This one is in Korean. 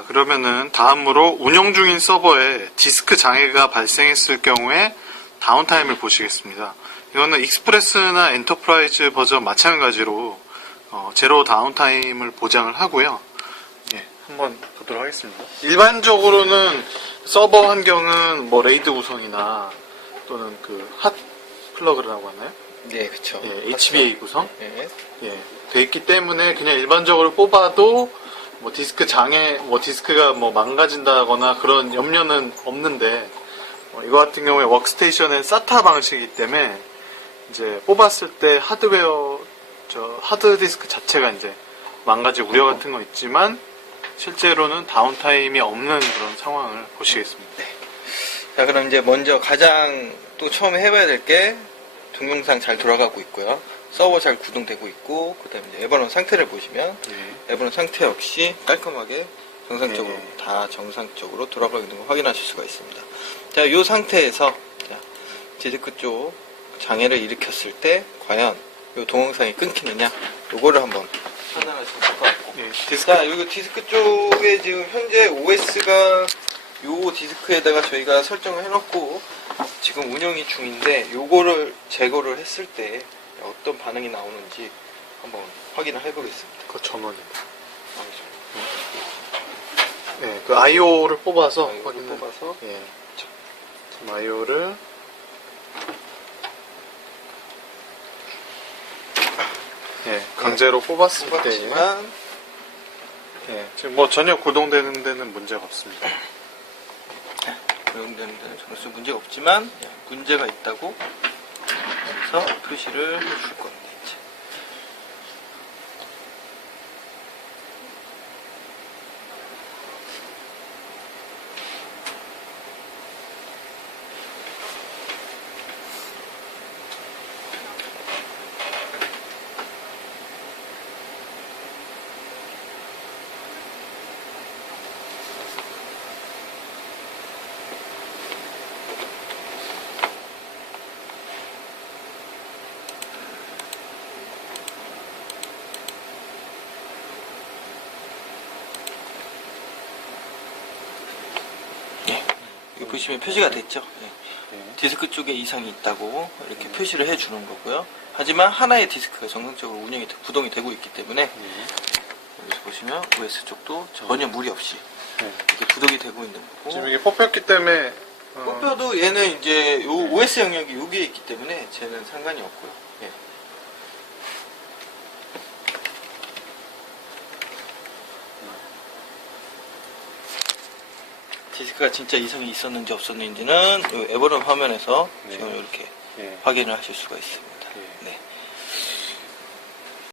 자, 그러면은 다음으로 운영 중인 서버에 디스크 장애가 발생했을 경우에 다운타임을 보시겠습니다. 이거는 익스프레스나 엔터프라이즈 버전 마찬가지로 어, 제로 다운타임을 보장을 하고요. 예, 한번 보도록 하겠습니다. 일반적으로는 서버 환경은 뭐 레이드 구성이나 또는 그 핫 플러그라고 하나요? 네, 그쵸. 예, HBA 구성? 네. 예, 돼 있기 때문에 그냥 일반적으로 뽑아도 뭐 디스크 장애, 뭐 디스크가 뭐 망가진다거나 그런 염려는 없는데 어, 이거 같은 경우에 워크스테이션은 SATA 방식이기 때문에 이제 뽑았을 때 하드웨어 저 하드 디스크 자체가 이제 망가질 우려 같은 건 있지만 실제로는 다운타임이 없는 그런 상황을 보시겠습니다. 자, 그럼 이제 먼저 가장 또 처음에 해봐야 될 게 동영상 잘 돌아가고 있고요. 서버 잘 구동되고 있고, 그 다음에 이제 에버런 상태를 보시면, 예. 에버런 상태 역시 깔끔하게 정상적으로 네. 다 정상적으로 돌아가고 있는 걸 확인하실 수가 있습니다. 자, 이 상태에서 자, 디스크 쪽 장애를 일으켰을 때 과연 이 동영상이 끊기느냐, 요거를 한번 판단하시면 될 것 같고. 예, 디스크 자, 여기 디스크 쪽에 지금 현재 OS가 요 디스크에다가 저희가 설정을 해놓고 지금 운영이 중인데 요거를 제거를 했을 때 어떤 반응이 나오는지 한번 확인을 해보겠습니다. 그 전원입니다. 네, 그 IO를 뽑아서 자, 이거를 확인을 뽑아서 예. 지금 IO를 예, 강제로 뽑았을 때 뽑았지만 예, 지금 뭐 전혀 구동되는 데는 문제가 없습니다. 사용되는 데는 전혀 문제가 없지만 문제가 있다고 해서 표시를 해줄 겁니다. 이제. 여기 보시면 표시가 됐죠. 예. 예. 디스크 쪽에 이상이 있다고 이렇게 표시를 해주는 거고요. 하지만 하나의 디스크가 정상적으로 운영이 되- 구동이 되고 있기 때문에 예. 여기서 보시면 OS 쪽도 전혀 무리 없이 예. 이렇게 구동이 되고 있는 거고 지금 이게 뽑혔기 때문에 어, 뽑혀도 얘는 이제 요 OS 영역이 여기에 있기 때문에 쟤는 상관이 없고요. 예. 디스크가 진짜 이상이 있었는지 없었는지는 요 에버런 화면에서 네. 지금 이렇게 예. 확인을 하실 수가 있습니다.